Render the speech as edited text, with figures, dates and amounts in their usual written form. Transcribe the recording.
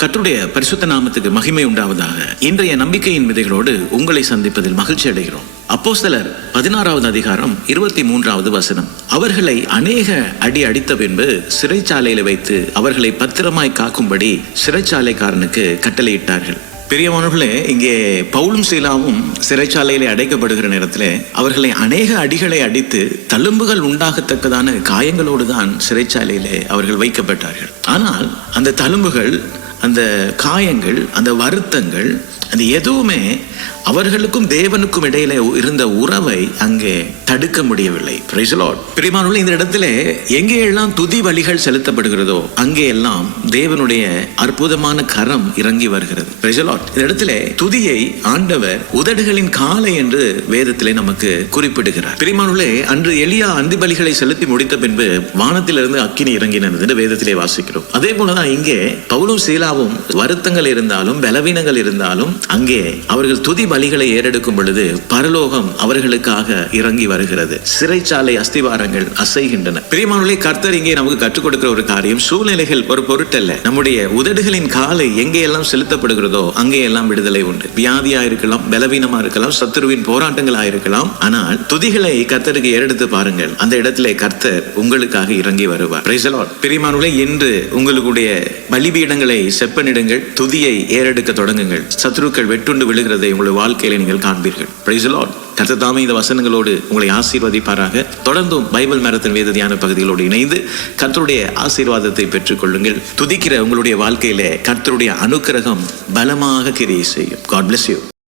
கர்த்தருடைய பரிசுத்த நாமத்துக்கு மகிமை உண்டாவதாக. இன்றைய நம்பிக்கையின் விதைகளோடு உங்களை சந்திப்பதில் மகிழ்ச்சி அடைகிறோம். அப்போஸ்தலர் 16வது அதிகாரம் 23வது வசனம். அவர்களை அநேக அடி அடித்த பின்பு சிறைச்சாலையில வைத்து அவர்களை பத்திரமாய் காக்கும்படி சிறைச்சாலைக்காரனுக்கு கட்டளையிட்டார்கள். பெரியமானவர்களே, இங்கே பவுலும் சீலாவும் சிறைச்சாலையிலே அடைக்கப்படுகிற நேரத்தில் அவர்களை அநேக அடிகளை அடித்து தழும்புகள் உண்டாகத்தக்கதான காயங்களோடு தான் சிறைச்சாலையிலே அவர்கள் வைக்கப்பட்டார்கள். ஆனால் அந்த தழும்புகள், அந்த காயங்கள், அந்த வருத்தங்கள், அது எதுவுமே அவர்களுக்கும் தேவனுக்கும் இடையில இருந்த உறவை அங்கே தடுக்க முடியவில்லை. Praise the Lord. பிரியமானவர்களே, இந்த இடத்துல எங்கே எல்லாம் துதி பலிகள் செலுத்தப்படுகிறதோ அங்கே எல்லாம் தேவனுடைய அற்புதமான கரம் இறங்கி வருகிறது. Praise the Lord. இந்த இடத்துல துதியை ஆண்டவர் உதடுகளின் காலை என்று வேதத்திலே நமக்கு குறிப்பிடுகிறார். பிரியமானவர்களே, அன்று எலியா அந்தி பலிகளை செலுத்தி முடித்த பின்பு வானத்திலிருந்து அக்கினி இறங்கினது என்று வேதத்திலே வாசிக்கிறோம். அதே போலதான் இங்கே பவுலும் சீலாவும் வருத்தங்கள் இருந்தாலும் பலவீனங்கள் இருந்தாலும் அங்கே அவர்கள் துதி பலிகளை ஏறெடுக்கும் பொழுது பரலோகம் அவர்களுக்காக இறங்கி வருகிறது. சிறைச்சாலை அஸ்திவாரங்கள் அசைகின்றன. பிரியமானவர்களே, கர்த்தர் இங்கே நமக்கு கற்றுக் கொடுக்கிற ஒரு காரியம், சூழ்நிலைகள் ஒரு பொருட்டல்ல. நம்முடைய உதடுகளின் காலை எங்கே எல்லாம் செலுத்தப்படுகிறதோ அங்கே எல்லாம் விடுதலை உண்டு. வியாதியா இருக்கலாம், பலவீனமா இருக்கலாம், சத்துருவின் போராட்டங்களா இருக்கலாம். ஆனால் துதிகளை கர்த்தருக்கு ஏறெடுத்து பாருங்கள், அந்த இடத்திலே கர்த்தர் உங்களுக்காக இறங்கி வருவார். Praise the Lord. பிரியமானவர்களே, இன்று உங்களுடைய பலிபீடங்களை செப்பனிடுங்கள், துதியை ஏறெடுக்க தொடங்குங்கள். சத்துருக்கள் வெட்டுண்டு விழுகிறதை உங்களுடைய வாழ்க்கையில நீங்கள் காண்பீர்கள். Praise the Lord. கர்த்தர் தாமே இந்த வசனங்களோடு உங்களை ஆசீர்வதிப்பாராக. தொடர்ந்தும் பைபிள் மேரத்தன் வேத தியான பகுதிகளோடு இணைந்து கர்த்தருடைய ஆசீர்வாதத்தை பெற்றுக் கொள்ளுங்கள். துதிக்கிற உங்களுடைய வாழ்க்கையிலே கர்த்தருடைய அனுக்கிரகம் பலமாக கிரியை செய்யும். God bless you.